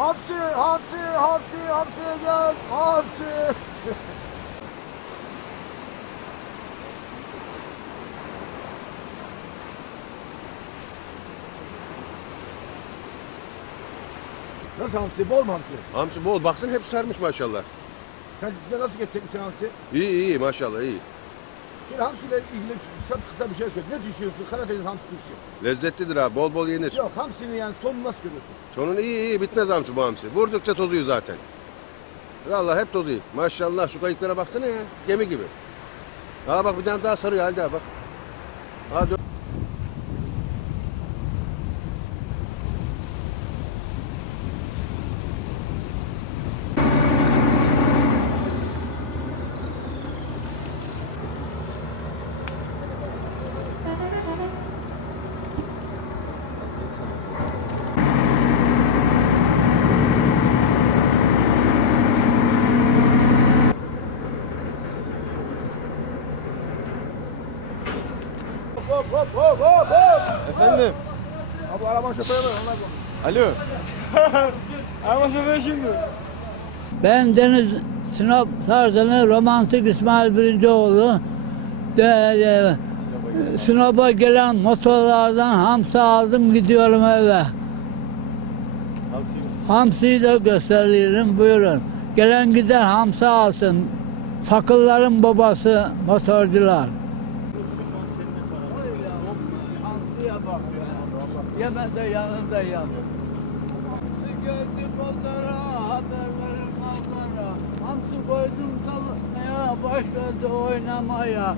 Hamsi, hamsi, hamsi, hamsiye gel. Hamsi. Nasıl hamsi? Bol mu hamsi? Hamsi bol baksın hep sarmış maşallah. Sen size nasıl geçecekmişsin hamsi? İyi iyi maşallah iyi. Şimdi hamsiyle ilgili kısa, kısa bir şey söyle. Ne düşünüyorsun Karadeniz hamsisi için? Lezzetlidir abi bol bol yenir. Yok hamsinin yani sonunu nasıl görüyorsun? Sonun iyi iyi bitmez hamsi bu hamsi. Vurdukça tozuyor zaten. Vallahi hep tozuyor. Maşallah şu kayıklara baksana ya. Gemi gibi. Aa bak bir tane daha sarıyor halde bak. Aa, dö- Hop hop hop hop. Efendim? Abi araba şoförü bu. Alo. Ama şoför şimdi. Ben Deniz Sinop Tarzanı romantik İsmail Birincioğlu. De, de, Sinop'a gelen motorlardan hamsi aldım gidiyorum eve. Hamsiyi de gösterelim buyurun. Gelen gider hamsi alsın. Fakılların babası motorcular. Yeme de yanında yan. Hamsi geldi pazara, haber verin mallara. Hamsi koydum salmaya, başladı oynamaya.